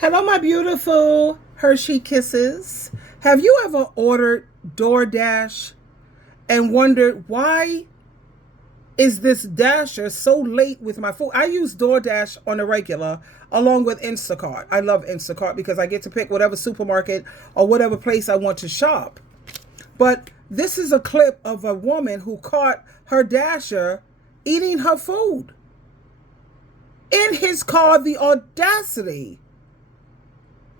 Hello, my beautiful Hershey Kisses. Have you ever ordered DoorDash and wondered why is this Dasher so late with my food? I use DoorDash on a regular along with Instacart. I love Instacart because I get to pick whatever supermarket or whatever place I want to shop. But this is a clip of a woman who caught her Dasher eating her food in his car, the audacity.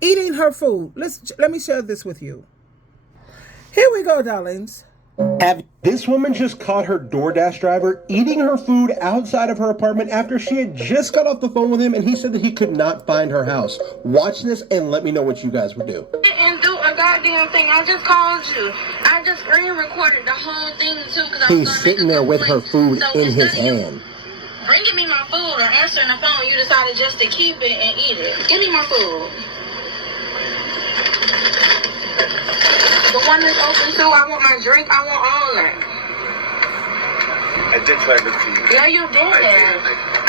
Eating her food. Let me share this with you. Here we go, darlings. This woman just caught her DoorDash driver eating her food outside of her apartment after she had just got off the phone with him and he said that he could not find her house. Watch this and let me know what you guys would do. And do a goddamn thing. I just called you. I just screen recorded the whole thing too. He's sitting there with her food in his hand. Bringing me my food or answering the phone, you decided just to keep it and eat it. Give me my food. The one that's open too, I want my drink, I want all that. I did try to see you. Yeah, you did.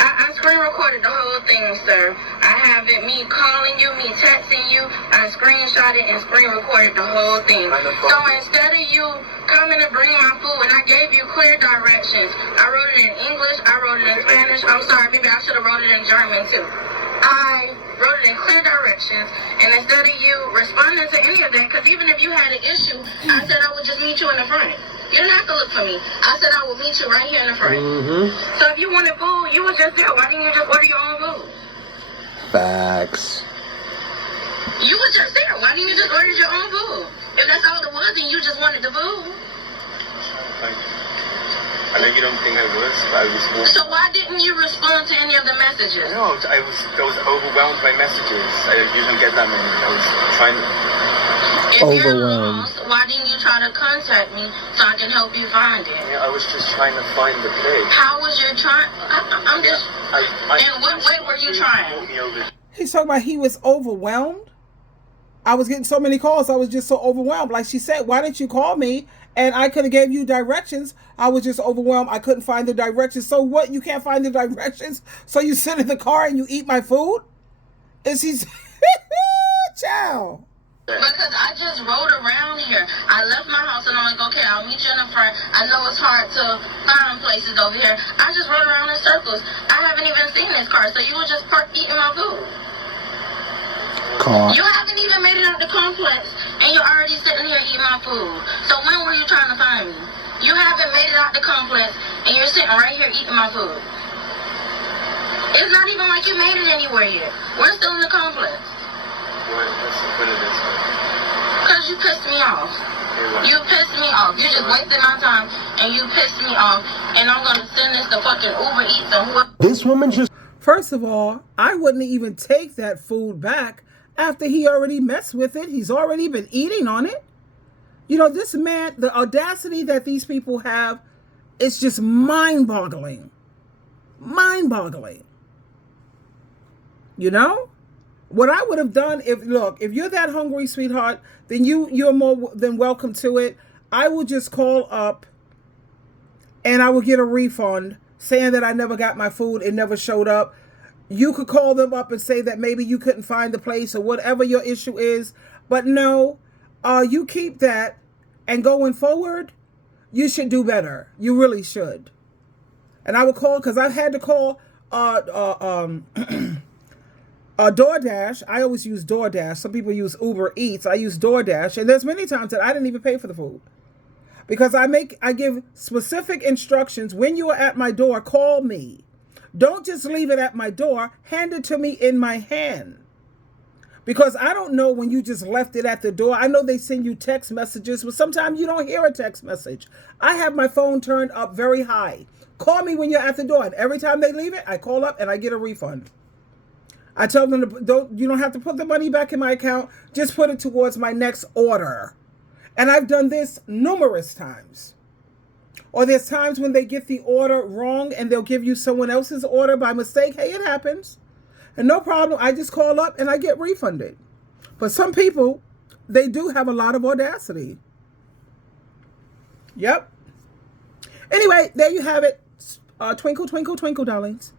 I screen recorded the whole thing, sir. I have it, me calling you, me texting you. I screenshot it and screen recorded the whole thing. So instead of you coming to bring my food, and I gave you clear directions. I wrote it in English, I wrote it in Spanish. I'm sorry, maybe I should have wrote it in German too. I wrote it in clear directions, and instead of you responding to any of that, because even if you had an issue, I said I would just meet you in the front. You didn't have to look for me. I said I would meet you right here in the front. So if you wanted food, you was just there. Why didn't you just order your own food? Facts. You was just there. Why didn't you just order your own food? If that's all it was, and you just wanted the food. I know you don't think I was, but I was more... So why didn't you respond to any of the messages? No, I was overwhelmed by messages. I usually get that many. I was trying to... If you're lost, why didn't you try to contact me so I can help you find it? Yeah, I was just trying to find the place. How was your trying? I'm just... In what way were you trying? He's talking about he was overwhelmed. I was getting so many calls. I was just so overwhelmed. Like she said, why didn't you call me? And I could have gave you directions. I was just overwhelmed. I couldn't find the directions. So what? You can't find the directions? So you sit in the car and you eat my food? Is he... Ciao. Because I just rode around here. I left my house and I'm like, okay, I'll meet you in the front. I know it's hard to find places over here. I just rode around in circles. I haven't even seen this car. So you were just parked eating my food. You haven't even made it up the complex, and you're already sitting here eating my food. So when were you trying to find me? You haven't made it out the complex, and you're sitting right here eating my food. It's not even like you made it anywhere yet. We're still in the complex. What's the point of this? Because you pissed me off. You pissed me off. You just wasted my time, and you pissed me off, and I'm going to send this to fucking Uber Eats and whoever. This woman just... First of all, I wouldn't even take that food back after he already messed with it. He's already been eating on it. You know, this man, the audacity that these people have, it's just mind-boggling. Mind-boggling. You know? What I would have done if you're that hungry, sweetheart, then you're more than welcome to it. I would just call up and I would get a refund saying that I never got my food, it never showed up. You could call them up and say that maybe you couldn't find the place or whatever your issue is. But no, you keep that, and going forward, you should do better. You really should. And I would call, because I had to call DoorDash. I always use DoorDash. Some people use Uber Eats. I use DoorDash. And there's many times that I didn't even pay for the food. Because I give specific instructions. When you are at my door, call me. Don't just leave it at my door. Hand it to me in my hand. Because I don't know when you just left it at the door. I know they send you text messages, but sometimes you don't hear a text message. I have my phone turned up very high. Call me when you're at the door. And every time they leave it, I call up and I get a refund. I tell them, you don't have to put the money back in my account. Just put it towards my next order. And I've done this numerous times. Or there's times when they get the order wrong and they'll give you someone else's order by mistake. Hey, it happens. And no problem. I just call up and I get refunded. But some people, they do have a lot of audacity. Yep. Anyway, there you have it. Twinkle, twinkle, twinkle, darlings.